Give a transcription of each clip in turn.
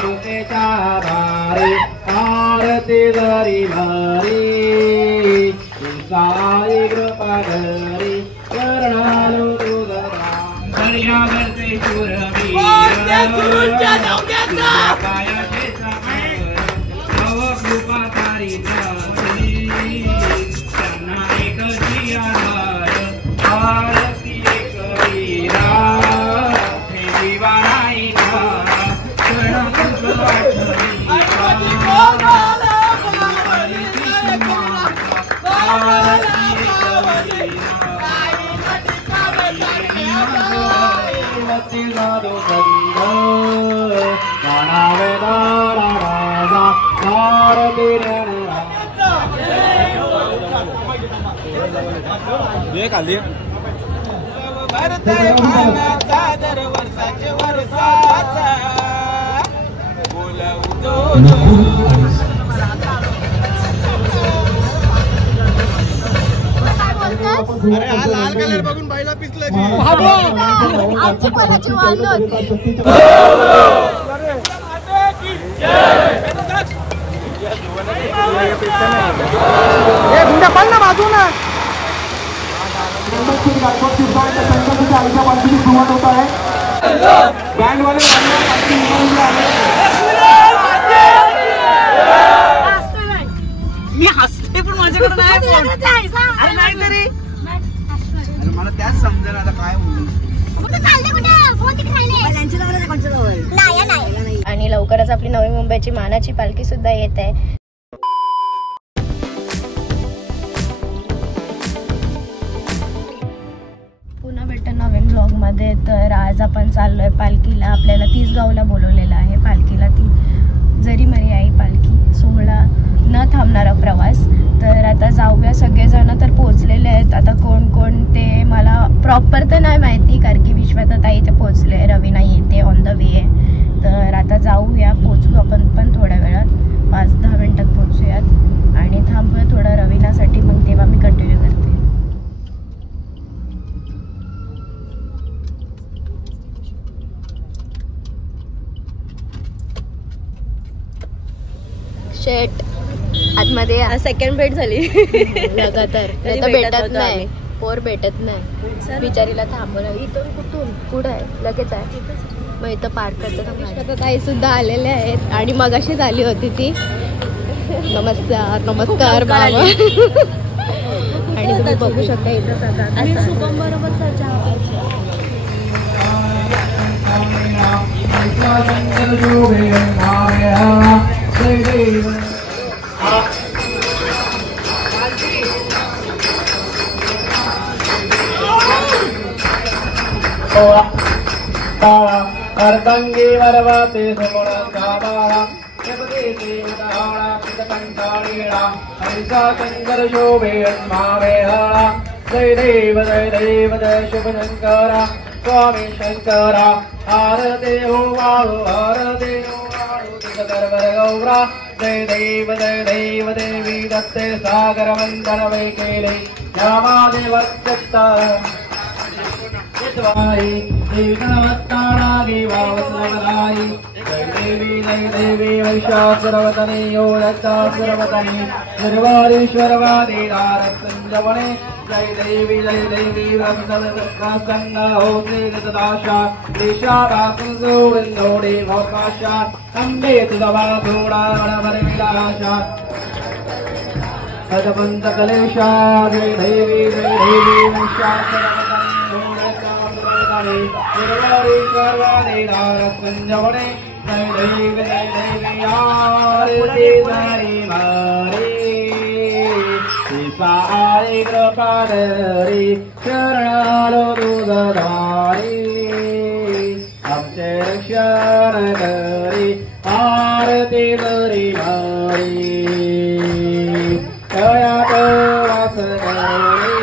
कृपेच्या आभारी आरती जरी भारी साई कृपा करी करणालो तुझा दर्यावरचे शूरवीर पायाचे सागर नव कृपा तारी त्यांना एक जियार आरती करीरा हे दिवाळीला क्षण तुझ अरे हा लाल कलर बघून बाईला पिसलं की आमची कोणाची वाल होती ए गुंडा पळ ना बाजू ना सुरुवात होत आहे बँड वाले मी हसते पण माझ्याकडे नाही अरे नाही तरी मला त्याच समजेल आता काय आणि लवकरच आपली नवी मुंबईची मानाची पालखी सुद्धा येत आहे. पुन्हा भेटतो नवीन ब्लॉग मध्ये. तर आज आपण चाललोय पालखीला. आपल्याला तिसगावला बोलवलेलं आहे पालखीला. ती जरी मरी आई पालखी सोहळा न थांबणारा प्रवास. तर आता जाऊया. सगळेजण तर पोहोचलेले आहेत. आता कोण कोण ते मला प्रॉपर तर नाही माहिती कारण की विश्वाताई इथे पोहोचले. रवीना येते ऑन द वे आहे. तर आता जाऊया. पोहोचू आपण पण थोड्या वेळात 5-10 मिनिटात पोहोचूयात आणि थांबूया थोडं रवीनासाठी. मग तेव्हा मी कंटिन्यू करते. शेट आतमध्ये सेकंड भेट झाली लगातार. भेटत नाही पोर भेटत नाही बिचारीला थांबवलं. इथून कुठून पुढं आहे लगेच आहे. मग इथं पार्क करतो. ताई सुद्धा आलेले आहेत आणि मगाशी झाली होती ती. नमस्कार नमस्कार बाबा. आणि तुम्ही बघू शकता इथं सगळं शुभम बरोबर अर्धंगी वरवते सुगुणसाबाळा जपदेते उदाहरणा पितकंठाळीळा हरिसा शंकर शोभे अस्मावेहळा. जय देव जय देव जय शुभ शंकरा स्वामी शंकरा. आरते हो वाळू आरते हो वाळू तिकदरवर गौरा. जय देव देवी दत्ते सागर मंदन वै केले यामादेवत्ता देवी गणवत्ताणागी वावसवदाई. जय देवी वैशासुरवतनी यो दत्तासुरवतनी निर्वारीश्वरवादीदार संजवणे. जय देवी व्रतसंगा होते गतदाशा देशावासुंदोडे भवकाशा. अंबे तुझा थोडा वरविलाशा पदपंतकलेशा. जय देवी वैशासुरवतनी निर्वारीश्वरवादीदार संजवणे. जय देवी आरती धरी मारी साई कृपाधरी शरणालो दुधधारी. आमचे रक्षण करी आरती धरी मारी कयात वास करी.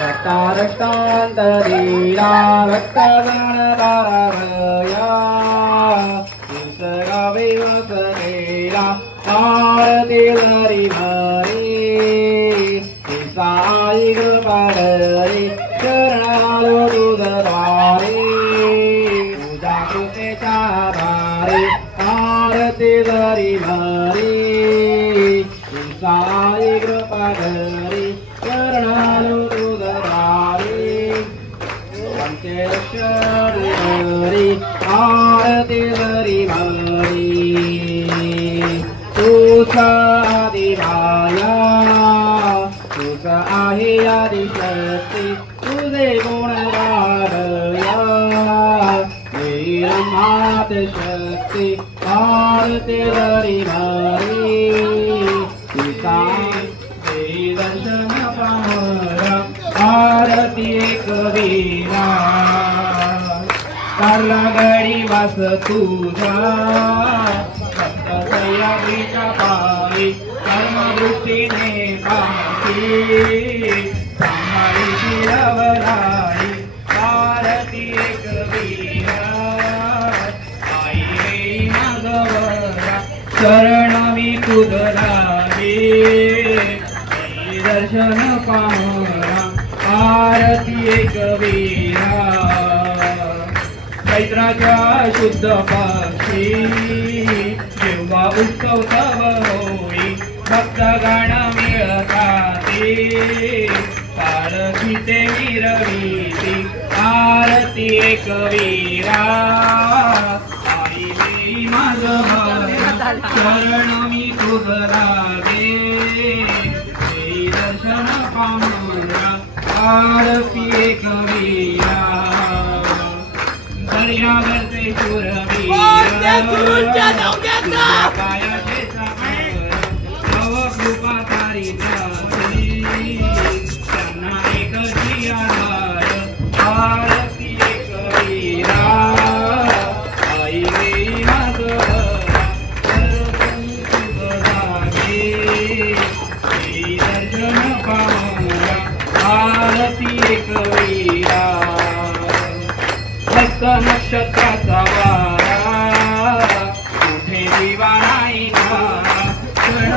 रक्तारक्तांत दिला भक्त गणधारया गावी वसलेला आरती धरी मारी साई कृपाधरी शरणालो दुधधारी. तुझा कृपेच्या आभारी सागरी चरणालो तुझरारी पंचेश्वरी आरती हरी हरी तुझा आदिमाया तुझा आहे आदिशक्ती तुझे गुण गाढया मात शक्ती आरती हरी हरी तुझा दर्शन पामरा आरती एक वीरा कारला गडी वास तुझा सप्तया बीटा पावी कर्मदृष्टीने पाठी सांभाळी शिरवलाई आरती एक वीरा आई रे माधवरा शरण मी तुझला दर्शन पामरा आरती एक वीरा चैत्राच्या शुद्ध पक्षी जेव्हा उत्सव तव होई भक्त गाण मिळताते पाळखीते मिरविती आरती एक वीरा आई रे माझ शरण मी तुझला दर्शन पामरा आरती एक वीरा दर्यावरचे शूरवीर पायाचे सागर नव कृपा तारी त्यांना एकची आधार आरती एक वीरा आई रे माधवरा दर्शन पामरा आरती एक वीरा भक्त नक्षत्राचा वारा कुठे दिवा नाही क्षण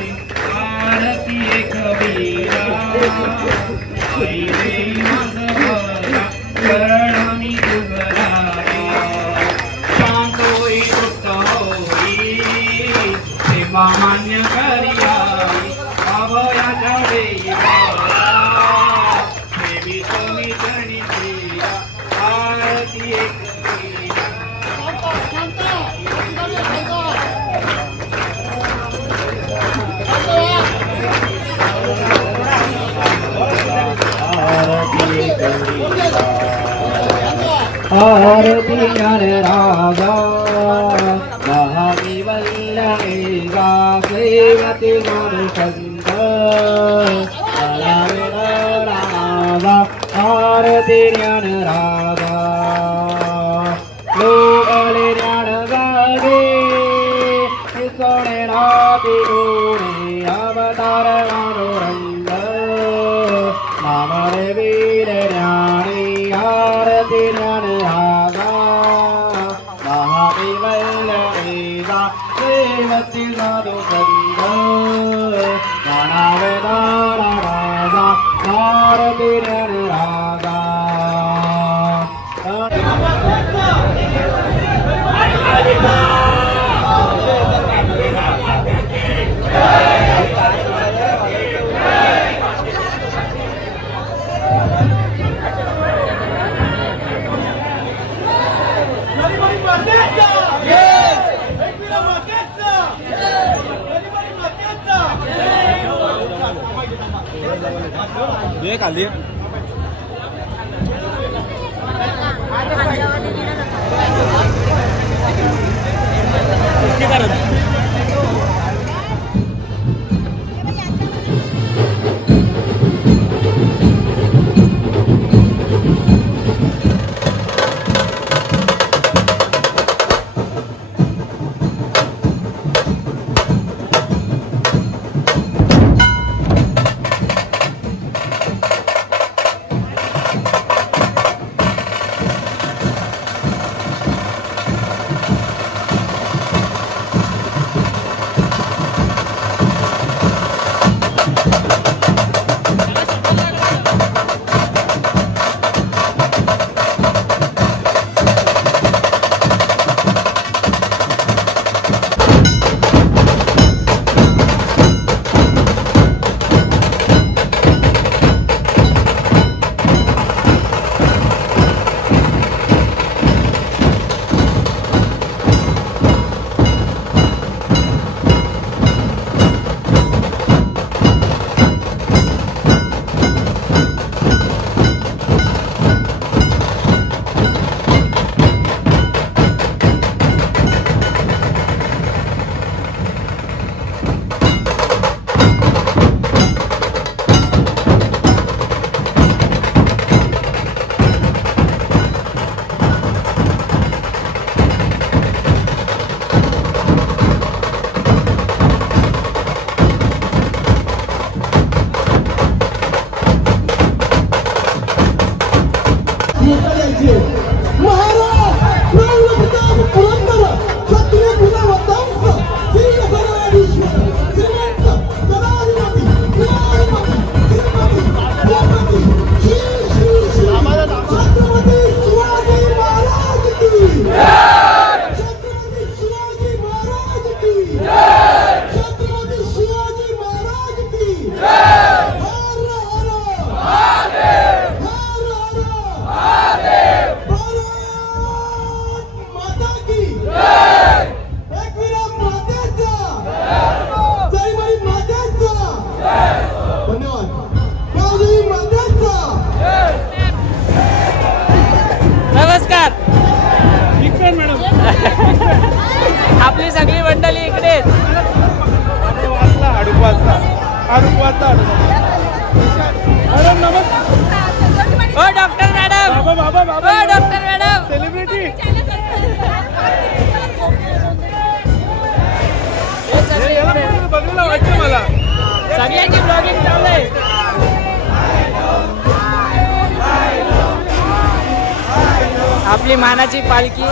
आरती एक वीरा आई रे माधवरा शरण मी तुझला शांत होई तृप्त होई सेवा मान्य करिया अभयाच्या देवी तुम्ही चरणी प्रिया आरती एक आरती ज्ञान रागा महाविवल्लमेगा सेवति मनुषन्द रागा आरती ज्ञान रागा लोकले ज्ञान गागे सोने राती गोरे अवतार मनोरंग नामरे वीर ज्ञानी आरती ज्ञान रागा महाविवल्लमेगा सेवति मनुषन्द रागा आरती ज्ञान रागा ये खाली आपली सगळी मंडळी इकडे ओ डॉक्टर मॅडम ओ डॉक्टर मॅडम सेलिब्रिटी मला सगळ्यांची ब्लॉगिंग चालू आहे आपली मानाची पालखी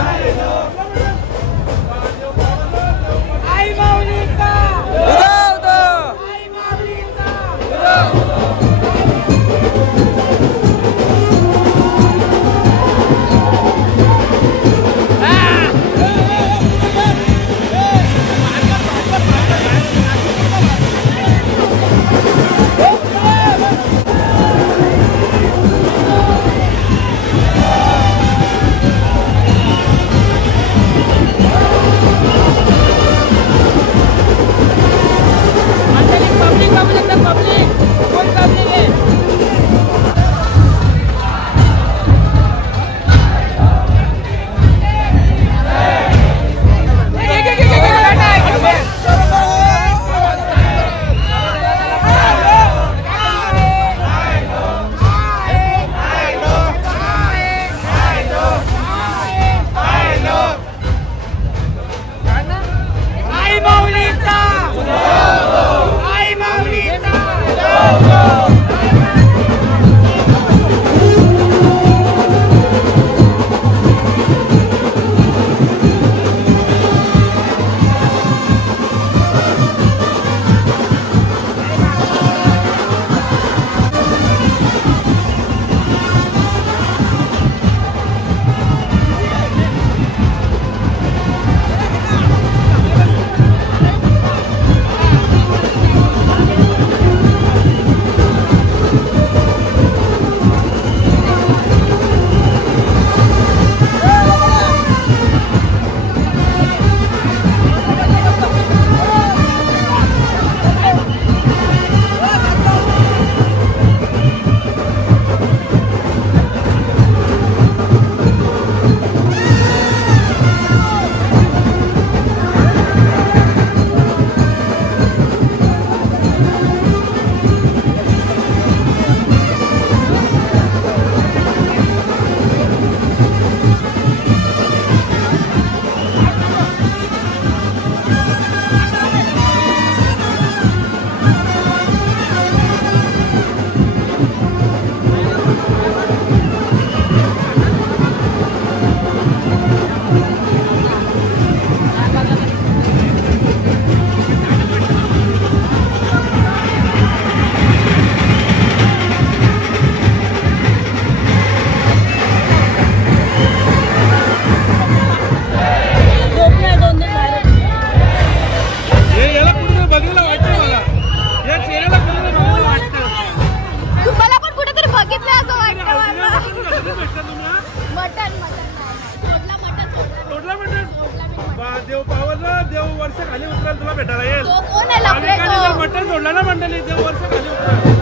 देव पावलं देव वर्ष खाली उतरेल तुला भेटायला येईल. कोण आहे लपलेतो? मटण सोडला ना मंडळी देव वर्ष खाली उतरेल.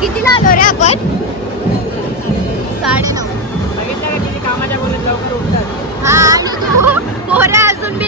कितीला आलो रे आपण? 9:30. बघितलं का किती कामाच्या बोलत लवकर उठतात. हा आणि तू पोरं अजून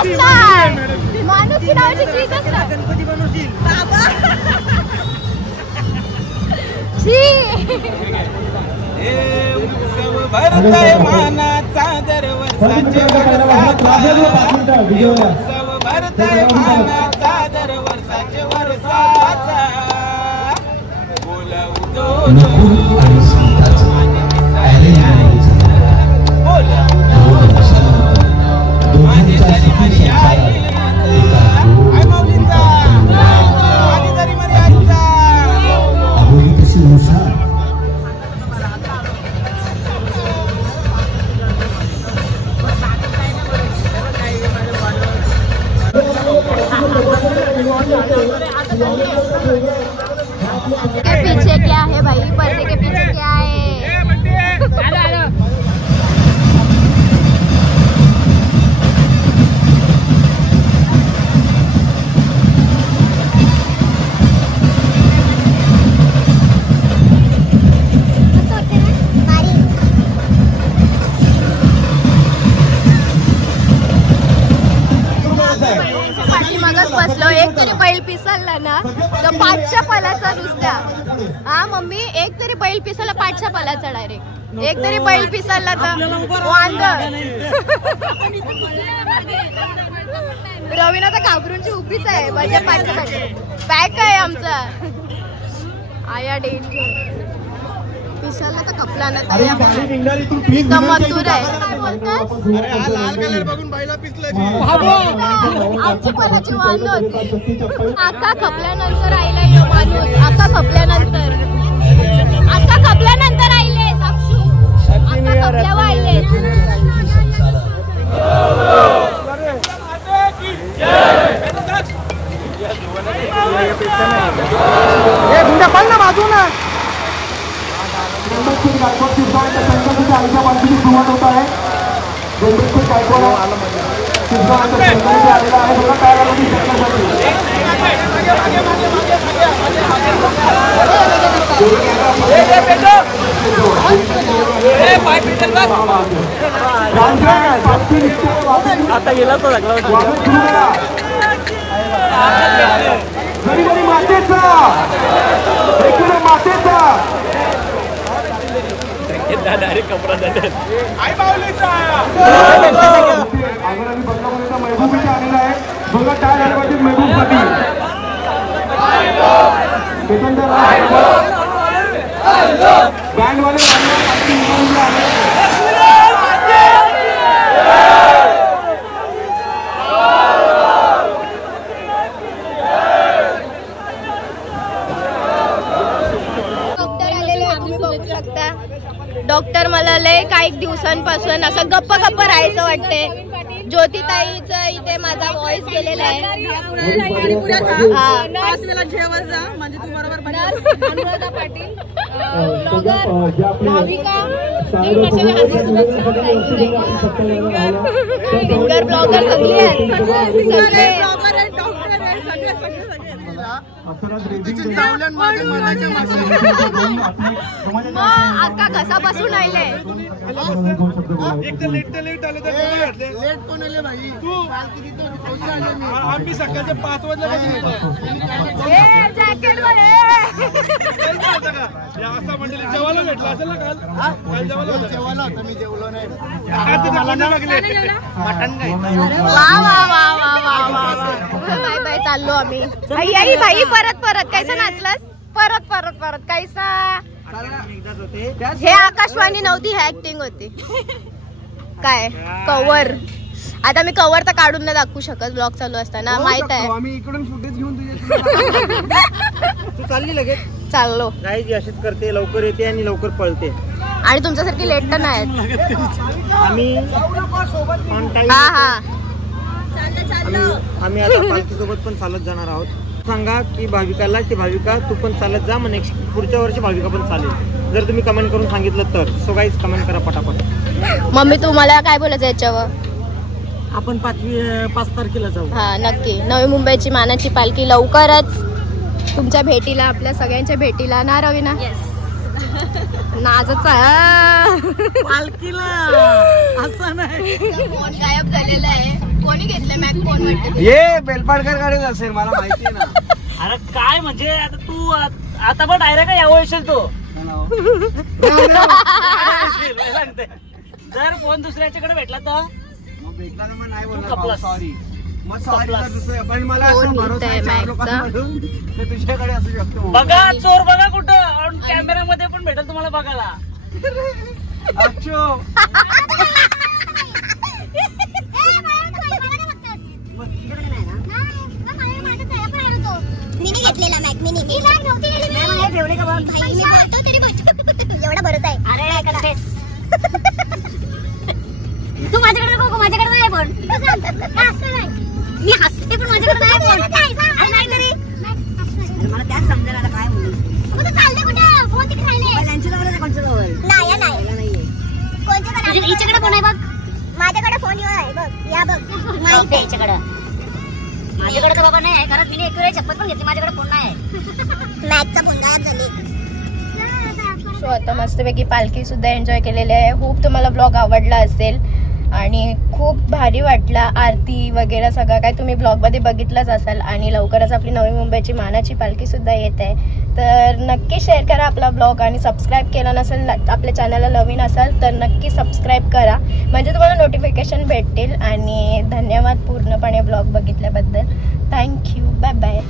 असतात माणूस की नावाची चीज असतात. गणपती बनवशील भरताय मानाचा दर वर्षाचे उत्सव भरताय मानाचा दर वर्षाचे वर्षाचा बोलवतो माझी जरी मरी आई माऊलीचा माझी जरी मरी आईचा के पीछे क्या है भाई, पर्दे के पीछे क्या है? पाठीमागच बसलो. एक तरी बैल पिसलला ना तर 5च्या पालाचा नुसत्या. हा मम्मी, एक तरी बैल पिसला 5च्या पालाचा डायरेक्ट. एक तरी बैल पिसलला तर वांदळ. रवीना तर घाबरूनची उभीच आहे. म्हणजे 5च्या पॅक आहे आमचा. आया डेंजर पिसलला तर कपला ना मथुर आहे. काय बोलतात? आमची पदाची वांद होती. आता खपल्यानंतर आईला यो माणूस. आता खपल्यानंतर आईले साक्षू. आता खपल्यावर आईले सुरुवात होत आहे. आता गेला तो मातेचा कपडा महबूबीचा आलेला आहे. बघा काय झालं पाहिजे महबूबसाठी. बँडवाले डॉक्टर मला लय काही दिवसांपासून असं गप्प राहायचं वाटते. ज्योतिताईचं इथे माझा व्हॉइस गेलेला आहे. सिंगर ब्लॉगर सगळे अक्का कसा बसून आले. आम्ही सकाळच्या 5 वाजल्यापासून असं मंडळी जेवायला भेटला असेल ना काल. जेवायला होता मी जेवलो नाही. बाय बाय चाललो आम्ही. आई भाई परत कैसा नाचलास. परत कैसा. हे आकाशवाणी नव्हती, हे ऍक्टिंग होती. काय कव्हर. आता मी कव्हर तर काढून नाही दाखवू शकत ब्लॉग चालू असताना. माहित आहे आम्ही इकडून फुटेज घेऊन तू चालली लगेच. चाललो. नाही अशीच करते, लवकर येते आणि लवकर पळते. आणि तुमच्यासारखी लेट तर नाही. आम्ही आम्ही आता पालखीसोबत पण चालत जाणार आहोत. सांगा की भाविकाला की भाविका तू पण चालत जा. मग नेक्स्ट पुढच्या वर्षी भाविका पण चालेल. जर तुम्ही कमेंट करून सांगितलं तर. सो गाईज कमेंट करा पटापट. मम्मी तुम्हाला काय बोलायचं याच्यावर. आपण 5 तारखेला जाऊ. हा नक्की. नवी मुंबईची मानाची पालखी लवकरच तुमच्या भेटीला, आपल्या सगळ्यांच्या भेटीला ना रवीना. नाचच पालखीला असं नाही. फोन गायब झालेला आहे. कोणी घेतलंय मॅक फोन वाटतं? ये बेलपाडकर गाडीच असेल मला माहिती आहे ना. अरे काय म्हणजे आता तू आता पण डायरेक्ट यावं येशील तू. जर फोन दुसऱ्याच्याकडे भेटला तर भेटला ना मग नाही तू बोलणार कपलास. सॉरी. मग सॉरी दुसरं पण मला असं कोण भरोसा आहे लिहितंय चार लोकांमधून ते तुझ्याकडे असू शकतो. बघा चोर बघा कुठं ऑन कॅमेऱ्यामध्ये पण भेटेल तुम्हाला बघायला. अच्छो मिनी घेतलेला मॅक मिनी ही बॅग नव्हती गेली मी ठेवले का बघ भाई मी भरतो तरी भरतो एवढा भरत आहे. अरे कन्फेस तू माझ्याकडे नको माझ्याकडे नाही फोन मी हसते पण माझ्याकडे नाही फोन. अरे नाही तरी मला त्याच समजेल आता काय म्हणू. मग तू चालले कुठे फोन तिकडे राहिले त्यांच्या जवळ कोणच्या जवळ नाही नाहीये कोणच्या जवळ हिच्याकडे फोन आहे बघ माझ्याकडे फोन आहे बघ या बघ माहिती आहे हिच्याकडे माझ्याकडे तर बाबा नाही आहे कारण मी एक वेळ चप्पल पण घेतली माझ्याकडे फोन नाही आहे. मॅचचा फोन गायब झाली. सो आता मस्तपैकी पालखी सुद्धा एन्जॉय केलेली आहे. खूप तुम्हाला ब्लॉग आवडला असेल आणि खूप भारी वाटला. आरती वगैरे सगळं काय तुम्ही ब्लॉगमध्ये बघितलंच असाल. आणि लवकरच आपली नवी मुंबईची मानाची पालखी सुद्धा येत आहे. तर नक्की शेअर करा आपला ब्लॉग आणि सबस्क्राईब केला नसेल आपल्या चॅनलला नवीन असाल तर नक्की सबस्क्राईब करा म्हणजे तुम्हाला नोटिफिकेशन भेटतील. आणि धन्यवाद पूर्णपणे ब्लॉग बघितल्याबद्दल. थँक्यू. Bye bye.